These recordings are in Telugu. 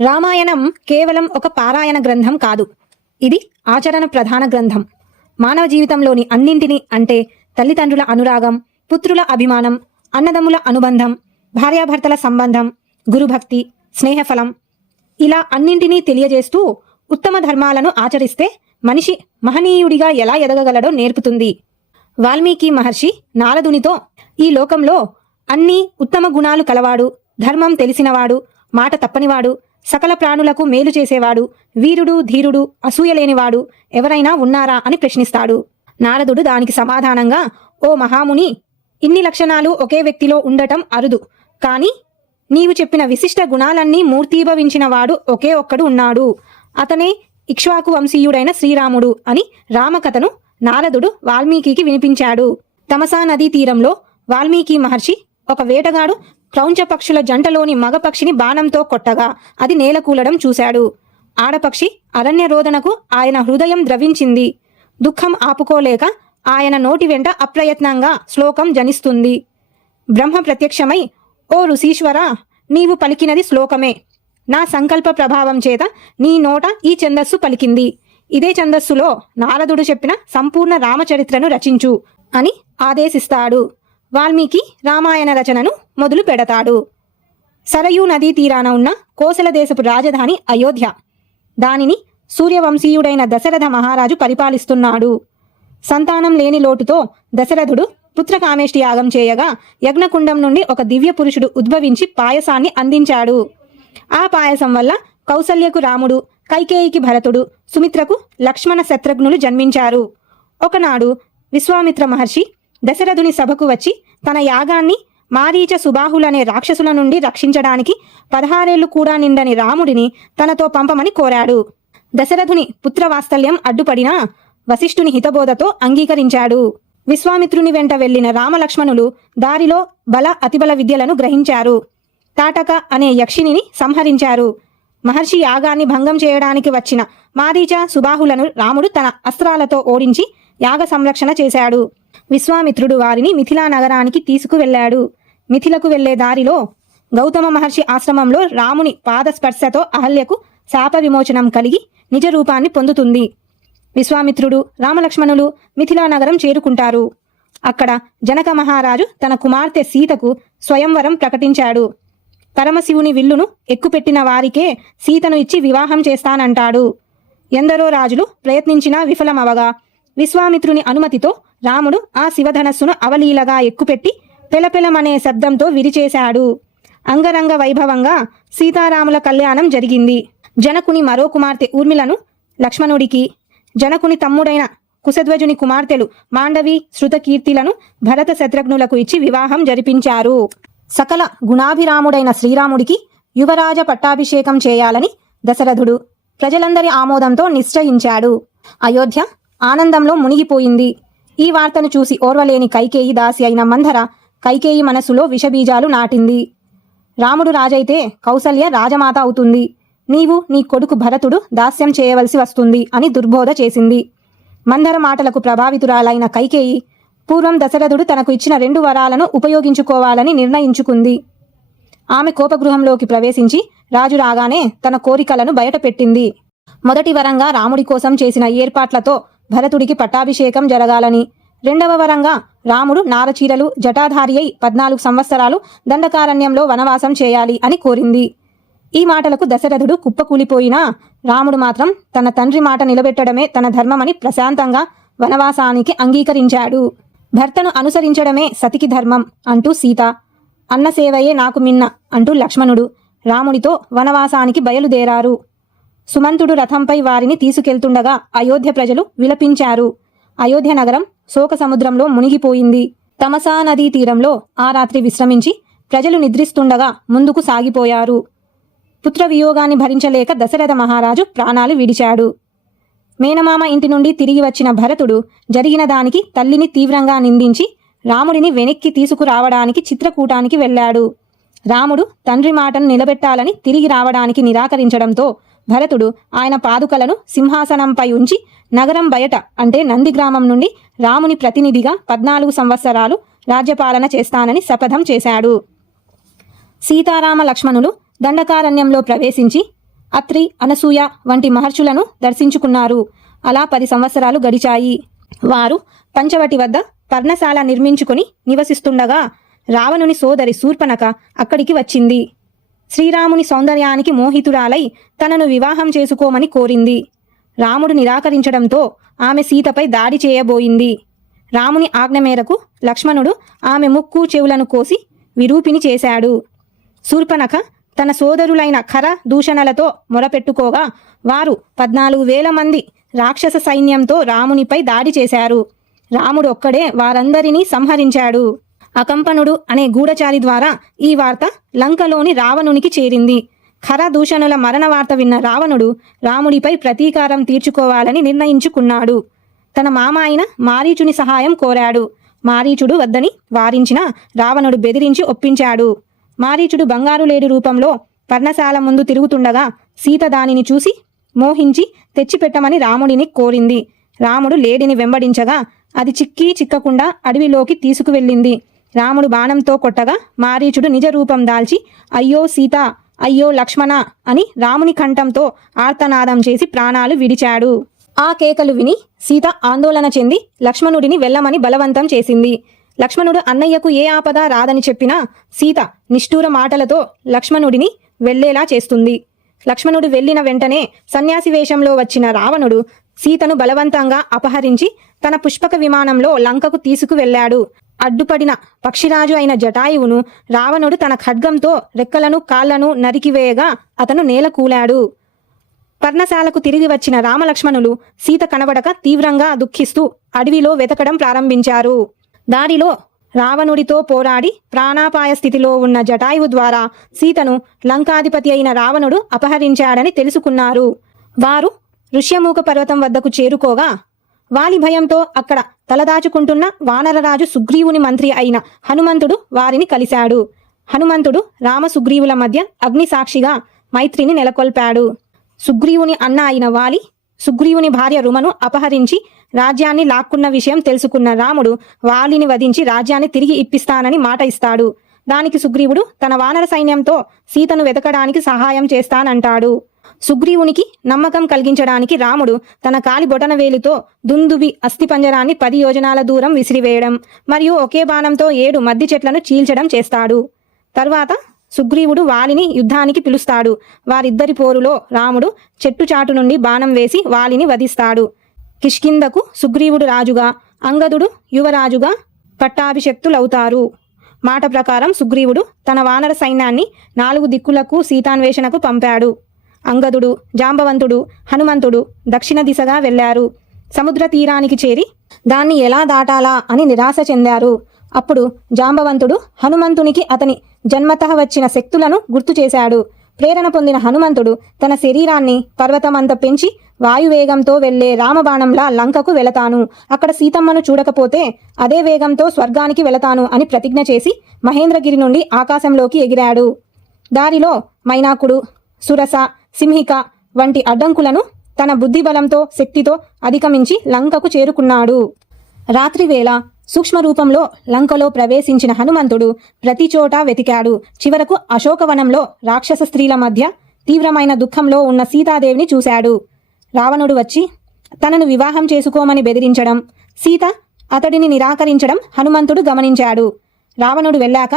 రామాయణం కేవలం ఒక పారాయణ గ్రంథం కాదు. ఇది ఆచరణ ప్రధాన గ్రంథం. మానవ జీవితంలోని అన్నింటినీ అంటే తల్లిదండ్రుల అనురాగం, పుత్రుల అభిమానం, అన్నదమ్ముల అనుబంధం, భార్యాభర్తల సంబంధం, గురుభక్తి, స్నేహఫలం ఇలా అన్నింటినీ తెలియజేస్తూ ఉత్తమ ధర్మాలను ఆచరిస్తే మనిషి మహనీయుడిగా ఎలా ఎదగగలడో నేర్పుతుంది. వాల్మీకి మహర్షి నారదునితో ఈ లోకంలో అన్ని ఉత్తమ గుణాలు కలవాడు, ధర్మం తెలిసినవాడు, మాట తప్పనివాడు, సకల ప్రాణులకు మేలు చేసేవాడు, వీరుడు, ధీరుడు, అసూయలేనివాడు ఎవరైనా ఉన్నారా అని ప్రశ్నిస్తాడు. నారదుడు దానికి సమాధానంగా, ఓ మహాముని, ఇన్ని లక్షణాలు ఒకే వ్యక్తిలో ఉండటం అరుదు. కాని నీవు చెప్పిన విశిష్ట గుణాలన్నీ మూర్తీభవించినవాడు ఒకే ఒక్కడు ఉన్నాడు. అతనే ఇక్ష్వాకు వంశీయుడైన శ్రీరాముడు అని రామకథను నారదుడు వాల్మీకి వినిపించాడు. తమసా నదీ తీరంలో వాల్మీకి మహర్షి ఒక వేటగాడు క్రౌంచ పక్షుల జంటలోని మగపక్షిని బాణంతో కొట్టగా అది నేలకూలడం చూశాడు. ఆడపక్షి అరణ్య రోదనకు ఆయన హృదయం ద్రవించింది. దుఃఖం ఆపుకోలేక ఆయన నోటి వెంట అప్రయత్నంగా శ్లోకం జనిస్తుంది. బ్రహ్మ ప్రత్యక్షమై, ఓ ఋషీశ్వర, నీవు పలికినది శ్లోకమే. నా సంకల్ప ప్రభావం చేత నీ నోట ఈ ఛందస్సు పలికింది. ఇదే ఛందస్సులో నారదుడు చెప్పిన సంపూర్ణ రామచరిత్రను రచించు అని ఆదేశిస్తాడు. వాల్మీకి రామాయణ రచనను మొదలు పెడతాడు. సరయూ నదీ తీరాన ఉన్న కోసల దేశపు రాజధాని అయోధ్య. దానిని సూర్యవంశీయుడైన దశరథ మహారాజు పరిపాలిస్తున్నాడు. సంతానం లేని లోటుతో దశరథుడు పుత్రకామేష్టి యాగం చేయగా యజ్ఞకుండం నుండి ఒక దివ్య పురుషుడు ఉద్భవించి పాయసాన్ని అందించాడు. ఆ పాయసం వల్ల కౌసల్యకు రాముడు, కైకేయికి భరతుడు, సుమిత్రకు లక్ష్మణ శత్రుఘ్నులు జన్మించారు. ఒకనాడు విశ్వామిత్ర మహర్షి దశరథుని సభకు వచ్చి తన యాగాన్ని మారీచ సుబాహులనే రాక్షసుల నుండి రక్షించడానికి 16 ఏళ్లు కూడా నిండని రాముడిని తనతో పంపమని కోరాడు. దశరథుని పుత్రవాత్సల్యం అడ్డుపడినా వశిష్ఠుని హితబోధతో అంగీకరించాడు. విశ్వామిత్రుని వెంట వెళ్లిన రామలక్ష్మణులు దారిలో బల అతిబల విద్యలను గ్రహించారు. తాటక అనే యక్షిణిని సంహరించారు. మహర్షి యాగాన్ని భంగం చేయడానికి వచ్చిన మారీచ సుబాహులను రాముడు తన అస్త్రాలతో ఓడించి యాగ సంరక్షణ చేశాడు. విశ్వామిత్రుడు వారిని మిథిలా నగరానికి తీసుకువెళ్లాడు. మిథిలకు వెళ్లే దారిలో గౌతమ మహర్షి ఆశ్రమంలో రాముని పాదస్పర్శతో అహల్యకు శాప విమోచనం కలిగి నిజ రూపాన్ని పొందుతుంది. విశ్వామిత్రుడు, రామలక్ష్మణులు మిథిలా నగరం చేరుకుంటారు. అక్కడ జనక మహారాజు తన కుమార్తె సీతకు స్వయంవరం ప్రకటించాడు. పరమశివుని విల్లును ఎక్కుపెట్టిన వారికే సీతను ఇచ్చి వివాహం చేస్తానంటాడు. ఎందరో రాజులు ప్రయత్నించినా విఫలమవగా విశ్వామిత్రుని అనుమతితో రాముడు ఆ శివధనస్సును అవలీలగా ఎక్కుపెట్టి పెలపెలమనే శబ్దంతో విరిచేశాడు. అంగరంగ వైభవంగా సీతారాముల కళ్యాణం జరిగింది. జనకుని మరో కుమార్తె ఊర్మిలను లక్ష్మణుడికి, జనకుని తమ్ముడైన కుశధ్వజుని కుమార్తెలు మాండవి, శృతకీర్తిలను భరత శత్రుఘ్నులకు ఇచ్చి వివాహం జరిపించారు. సకల గుణాభిరాముడైన శ్రీరాముడికి యువరాజ పట్టాభిషేకం చేయాలని దశరథుడు ప్రజలందరి ఆమోదంతో నిశ్చయించాడు. అయోధ్య ఆనందంలో మునిగిపోయింది. ఈ వార్తను చూసి ఓర్వలేని కైకేయి దాసి అయిన మంధర కైకేయి మనసులో విషబీజాలు నాటింది. రాముడు రాజైతే కౌసల్య రాజమాత అవుతుంది. నీవు నీ కొడుకు భరతుడు దాస్యం చేయవలసి వస్తుంది అని దుర్బోధ చేసింది. మంధర మాటలకు ప్రభావితురాలైన కైకేయి పూర్వం దశరథుడు తనకు ఇచ్చిన 2 వరాలను ఉపయోగించుకోవాలని నిర్ణయించుకుంది. ఆమె కోపగృహంలోకి ప్రవేశించి రాజు రాగానే తన కోరికలను బయటపెట్టింది. మొదటి వరంగా రాముడి కోసం చేసిన ఏర్పాట్లతో భరతుడికి పట్టాభిషేకం జరగాలని, 2వ వరంగా రాముడు నారచీరలు జటాధారి అయి 14 సంవత్సరాలు దండకారణ్యంలో వనవాసం చేయాలి అని కోరింది. ఈ మాటలకు దశరథుడు కుప్పకూలిపోయినా రాముడు మాత్రం తన తండ్రి మాట నిలబెట్టడమే తన ధర్మమని ప్రశాంతంగా వనవాసానికి అంగీకరించాడు. భర్తను అనుసరించడమే సతికి ధర్మం అంటూ సీత, అన్నసేవయే నాకు మిన్న అంటూ లక్ష్మణుడు రాముడితో వనవాసానికి బయలుదేరారు. సుమంతుడు రథంపై వారిని తీసుకెళ్తుండగా అయోధ్య ప్రజలు విలపించారు. అయోధ్య నగరం శోక సముద్రంలో మునిగిపోయింది. తమసా నదీ తీరంలో ఆ రాత్రి విశ్రమించి ప్రజలు నిద్రిస్తుండగా ముందుకు సాగిపోయారు. పుత్ర వియోగాన్ని భరించలేక దశరథ మహారాజు ప్రాణాలు విడిచాడు. మేనమామ ఇంటి నుండి తిరిగి వచ్చిన భరతుడు జరిగిన దానికి తల్లిని తీవ్రంగా నిందించి రాముడిని వెనక్కి తీసుకురావడానికి చిత్రకూటానికి వెళ్ళాడు. రాముడు తండ్రి మాటను నిలబెట్టాలని తిరిగి రావడానికి నిరాకరించడంతో భరతుడు ఆయన పాదుకలను సింహాసనంపై ఉంచి నగరం బయట అంటే నంది గ్రామం నుండి రాముని ప్రతినిధిగా 14 సంవత్సరాలు రాజ్యపాలన చేస్తానని శపథం చేశాడు. సీతారామ లక్ష్మణులు దండకారణ్యంలో ప్రవేశించి అత్రి, అనసూయ వంటి మహర్షులను దర్శించుకున్నారు. అలా 10 సంవత్సరాలు గడిచాయి. వారు పంచవటి వద్ద పర్ణశాల నిర్మించుకుని నివసిస్తుండగా రావణుని సోదరి శూర్పణఖ అక్కడికి వచ్చింది. శ్రీరాముని సౌందర్యానికి మోహితురాలై తనను వివాహం చేసుకోమని కోరింది. రాముడు నిరాకరించడంతో ఆమె సీతపై దాడి చేయబోయింది. రాముని ఆజ్ఞ మేరకు లక్ష్మణుడు ఆమె ముక్కు చెవులను కోసి విరూపిని చేశాడు. శూర్పణఖ తన సోదరులైన ఖర, దూషణలతో మొరపెట్టుకోగా వారు 14,000 మంది రాక్షస సైన్యంతో రామునిపై దాడి చేశారు. రాముడు ఒక్కడే వారందరినీ సంహరించాడు. అకంపనుడు అనే గూఢచారి ద్వారా ఈ వార్త లంకలోని రావణునికి చేరింది. ఖర, దూషణుల మరణ వార్త విన్న రావణుడు రాముడిపై ప్రతీకారం తీర్చుకోవాలని నిర్ణయించుకున్నాడు. తన మామ అయిన మారీచుని సహాయం కోరాడు. మారీచుడు వద్దని వారించిన రావణుడు బెదిరించి ఒప్పించాడు. మారీచుడు బంగారు లేడి రూపంలో పర్ణశాల ముందు తిరుగుతుండగా సీత దానిని చూసి మోహించి తెచ్చిపెట్టమని రాముడిని కోరింది. రాముడు లేడిని వెంబడించగా అది చిక్కకుండా అడవిలోకి తీసుకువెళ్ళింది. రాముడు బాణంతో కొట్టగా మారీచుడు నిజ రూపం దాల్చి అయ్యో సీత, అయ్యో లక్ష్మణ అని రాముని కంఠంతో ఆర్తనాదం చేసి ప్రాణాలు విడిచాడు. ఆ కేకలు విని సీత ఆందోళన చెంది లక్ష్మణుడిని వెళ్ళమని బలవంతం చేసింది. లక్ష్మణుడు అన్నయ్యకు ఏ ఆపద రాదని చెప్పినా సీత నిష్ఠూర మాటలతో లక్ష్మణుడిని వెళ్లేలా చేస్తుంది. లక్ష్మణుడు వెళ్లిన వెంటనే సన్యాసి వేషంలో వచ్చిన రావణుడు సీతను బలవంతంగా అపహరించి తన పుష్పక విమానంలో లంకకు తీసుకువెళ్లాడు. అడ్డుపడిన పక్షిరాజు అయిన జటాయువును రావణుడు తన ఖడ్గంతో రెక్కలను కాళ్లను నరికివేయగా అతను నేలకూలాడు. పర్ణశాలకు తిరిగి వచ్చిన రామలక్ష్మణులు సీత కనబడక తీవ్రంగా దుఃఖిస్తూ అడవిలో వెతకడం ప్రారంభించారు. దారిలో రావణుడితో పోరాడి ప్రాణాపాయ స్థితిలో ఉన్న జటాయువు ద్వారా సీతను లంకాధిపతి అయిన రావణుడు అపహరించాడని తెలుసుకున్నారు. వారు ఋష్యమూక పర్వతం వద్దకు చేరుకోగా వాలి భయంతో అక్కడ తలదాచుకుంటున్న వానరరాజు సుగ్రీవుని మంత్రి అయిన హనుమంతుడు వారిని కలిశాడు. హనుమంతుడు రామ సుగ్రీవుల మధ్య అగ్ని సాక్షిగా మైత్రిని నెలకొల్పాడు. సుగ్రీవుని అన్న అయిన వాలి సుగ్రీవుని భార్య రుమను అపహరించి రాజ్యాన్ని లాక్కున్న విషయం తెలుసుకున్న రాముడు వాలిని వధించి రాజ్యాన్ని తిరిగి ఇప్పిస్తానని మాట ఇస్తాడు. దానికి సుగ్రీవుడు తన వానర సైన్యంతో సీతను వెతకడానికి సహాయం చేస్తానంటాడు. సుగ్రీవునికి నమ్మకం కలిగించడానికి రాముడు తన కాలి బొటనవేలితో దుందుబి అస్థిపంజరాన్ని 10 యోజనాల దూరం విసిరివేయడం మరియు ఒకే బాణంతో 7 మద్ది చెట్లను చీల్చడం చేస్తాడు. తర్వాత సుగ్రీవుడు వాలిని యుద్ధానికి పిలుస్తాడు. వారిద్దరి పోరులో రాముడు చెట్టు చాటు నుండి బాణం వేసి వాలిని వధిస్తాడు. కిష్కిందకు సుగ్రీవుడు రాజుగా, అంగదుడు యువరాజుగా పట్టాభిషక్తులవుతారు. మాట ప్రకారం సుగ్రీవుడు తన వానర సైన్యాన్ని 4 దిక్కులకు సీతాన్వేషణకు పంపాడు. అంగదుడు, జాంబవంతుడు, హనుమంతుడు దక్షిణ దిశగా వెళ్లారు. సముద్ర తీరానికి చేరి దాన్ని ఎలా దాటాలా అని నిరాశ చెందారు. అప్పుడు జాంబవంతుడు హనుమంతునికి అతని జన్మతః వచ్చిన శక్తులను గుర్తు చేశాడు. ప్రేరణ పొందిన హనుమంతుడు తన శరీరాన్ని పర్వతమంత పెంచి వాయువేగంతో వెళ్లే రామబాణంలా లంకకు వెళతాను, అక్కడ సీతమ్మను చూడకపోతే అదే వేగంతో స్వర్గానికి వెళతాను అని ప్రతిజ్ఞ చేసి మహేంద్రగిరి నుండి ఆకాశంలోకి ఎగిరాడు. దారిలో మైనాకుడు, సురస, సింహిక వంటి అడ్డంకులను తన బుద్ధిబలంతో శక్తితో అధిగమించి లంకకు చేరుకున్నాడు. రాత్రివేళ సూక్ష్మ రూపంలో లంకలో ప్రవేశించిన హనుమంతుడు ప్రతి చోటా వెతికాడు. చివరకు అశోకవనంలో రాక్షస స్త్రీల మధ్య తీవ్రమైన దుఃఖంలో ఉన్న సీతాదేవిని చూశాడు. రావణుడు వచ్చి తనను వివాహం చేసుకోమని బెదిరించడం, సీత అతడిని నిరాకరించడం హనుమంతుడు గమనించాడు. రావణుడు వెళ్ళాక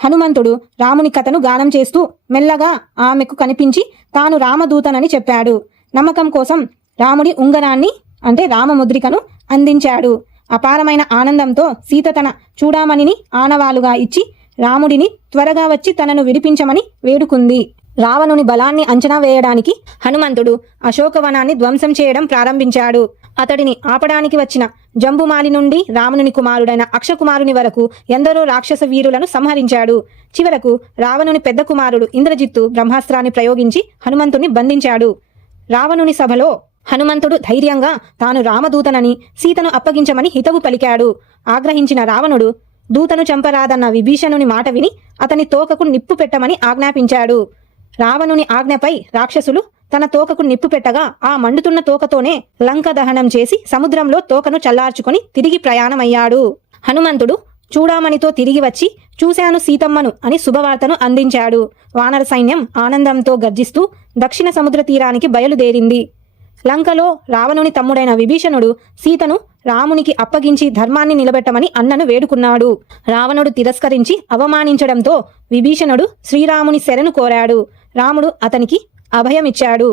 హనుమంతుడు రాముని కథను గానం చేస్తూ మెల్లగా ఆమెకు కనిపించి తాను రామదూతనని చెప్పాడు. నమ్మకం కోసం రాముడి ఉంగరాన్ని అంటే రామముద్రికను అందించాడు. అపారమైన ఆనందంతో సీత తన చూడామణిని ఆనవాలుగా ఇచ్చి రాముడిని త్వరగా వచ్చి తనను విడిపించమని వేడుకుంది. రావణుని బలాన్ని అంచనా వేయడానికి హనుమంతుడు అశోకవనాన్ని ధ్వంసం చేయడం ప్రారంభించాడు. అతడిని ఆపడానికి వచ్చిన జంబుమాలి నుండి రావణుని కుమారుడైన అక్షకుమారుని వరకు ఎందరో రాక్షస వీరులను సంహరించాడు. చివరకు రావణుని పెద్ద కుమారుడు ఇంద్రజిత్తు బ్రహ్మాస్త్రాన్ని ప్రయోగించి హనుమంతుని బంధించాడు. రావణుని సభలో హనుమంతుడు ధైర్యంగా తాను రామదూతనని సీతను అప్పగించమని హితవు పలికాడు. ఆగ్రహించిన రావణుడు దూతను చంపరాదన్న విభీషణుని మాట విని అతని తోకకు నిప్పు పెట్టమని ఆజ్ఞాపించాడు. రావణుని ఆజ్ఞపై రాక్షసులు తన తోకకు నిప్పు పెట్టగా ఆ మండుతున్న తోకతోనే లంక దహనం చేసి సముద్రంలో తోకను చల్లార్చుకొని తిరిగి ప్రయాణమయ్యాడు. హనుమంతుడు చూడామణితో తిరిగి వచ్చి చూశాను సీతమ్మను అని శుభవార్తను అందించాడు. వానర సైన్యం ఆనందంతో గర్జిస్తూ దక్షిణ సముద్ర తీరానికి బయలుదేరింది. లంకలో రావణుని తమ్ముడైన విభీషణుడు సీతను రామునికి అప్పగించి ధర్మాన్ని నిలబెట్టమని అన్నను వేడుకున్నాడు. రావణుడు తిరస్కరించి అవమానించడంతో విభీషణుడు శ్రీరాముని శరణు కోరాడు. రాముడు అతనికి అభయమిచ్చాడు.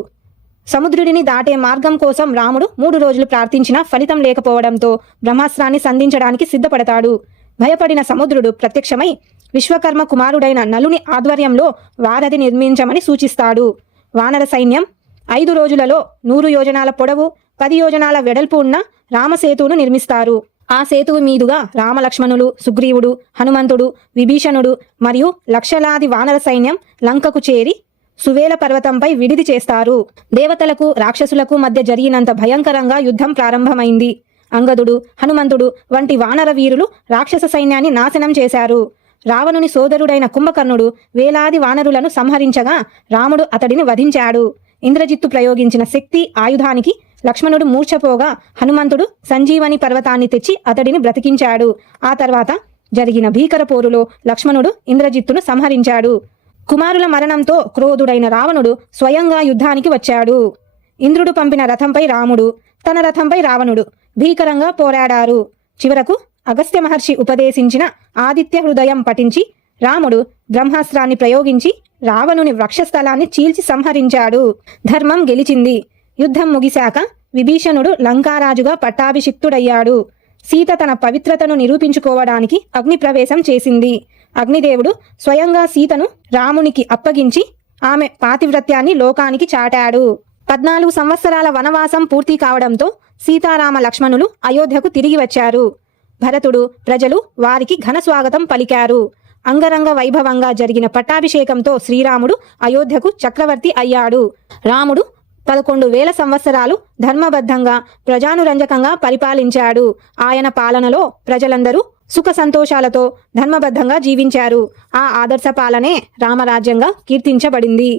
సముద్రుడిని దాటే మార్గం కోసం రాముడు 3 రోజులు ప్రార్థించినా ఫలితం లేకపోవడంతో బ్రహ్మాస్త్రాన్ని సంధించడానికి సిద్ధపడతాడు. భయపడిన సముద్రుడు ప్రత్యక్షమై విశ్వకర్మ కుమారుడైన నలుని ఆధ్వర్యంలో వారధి నిర్మించమని సూచిస్తాడు. వానర సైన్యం 5 రోజులలో 100 యోజనాల పొడవు 10 యోజనాల వెడల్పు ఉన్న రామసేతువును నిర్మిస్తారు. ఆ సేతువు మీదుగా రామలక్ష్మణులు, సుగ్రీవుడు, హనుమంతుడు, విభీషణుడు మరియు లక్షలాది వానర సైన్యం లంకకు చేరి సువేల పర్వతంపై విడిది చేస్తారు. దేవతలకు రాక్షసులకు మధ్య జరిగినంత భయంకరంగా యుద్ధం ప్రారంభమైంది. అంగదుడు, హనుమంతుడు వంటి వానర వీరులు రాక్షస సైన్యాన్ని నాశనం చేశారు. రావణుని సోదరుడైన కుంభకర్ణుడు వేలాది వానరులను సంహరించగా రాముడు అతడిని వధించాడు. ఇంద్రజిత్తు ప్రయోగించిన శక్తి ఆయుధానికి లక్ష్మణుడు మూర్ఛపోగా హనుమంతుడు సంజీవని పర్వతాన్ని తెచ్చి అతడిని బ్రతికించాడు. ఆ తర్వాత జరిగిన భీకర పోరులో లక్ష్మణుడు ఇంద్రజిత్తును సంహరించాడు. కుమారుల మరణంతో క్రోధుడైన రావణుడు స్వయంగా యుద్ధానికి వచ్చాడు. ఇంద్రుడు పంపిన రథంపై రాముడు, తన రథంపై రావణుడు భీకరంగా పోరాడారు. చివరకు అగస్త్య మహర్షి ఉపదేశించిన ఆదిత్య హృదయం పఠించి రాముడు బ్రహ్మాస్త్రాన్ని ప్రయోగించి రావణుని వక్షస్థలాన్ని చీల్చి సంహరించాడు. ధర్మం గెలిచింది. యుద్ధం ముగిశాక విభీషణుడు లంకారాజుగా పట్టాభిషిక్తుడయ్యాడు. సీత తన పవిత్రతను నిరూపించుకోవడానికి అగ్నిప్రవేశం చేసింది. అగ్నిదేవుడు స్వయంగా సీతను రామునికి అప్పగించి ఆమె పాతివ్రత్యాన్ని లోకానికి చాటాడు. 14 సంవత్సరాల వనవాసం పూర్తి కావడంతో సీతారామ లక్ష్మణులు అయోధ్యకు తిరిగి వచ్చారు. భరతుడు, ప్రజలు వారికి ఘన స్వాగతం పలికారు. అంగరంగ వైభవంగా జరిగిన పట్టాభిషేకంతో శ్రీరాముడు అయోధ్యకు చక్రవర్తి అయ్యాడు. రాముడు 11,000 సంవత్సరాలు ధర్మబద్ధంగా ప్రజానురంజకంగా పరిపాలించాడు. ఆయన పాలనలో ప్రజలందరూ సుఖ సంతోషాలతో ధర్మబద్ధంగా జీవించారు. ఆ ఆదర్శ పాలనే రామరాజ్యంగా కీర్తించబడింది.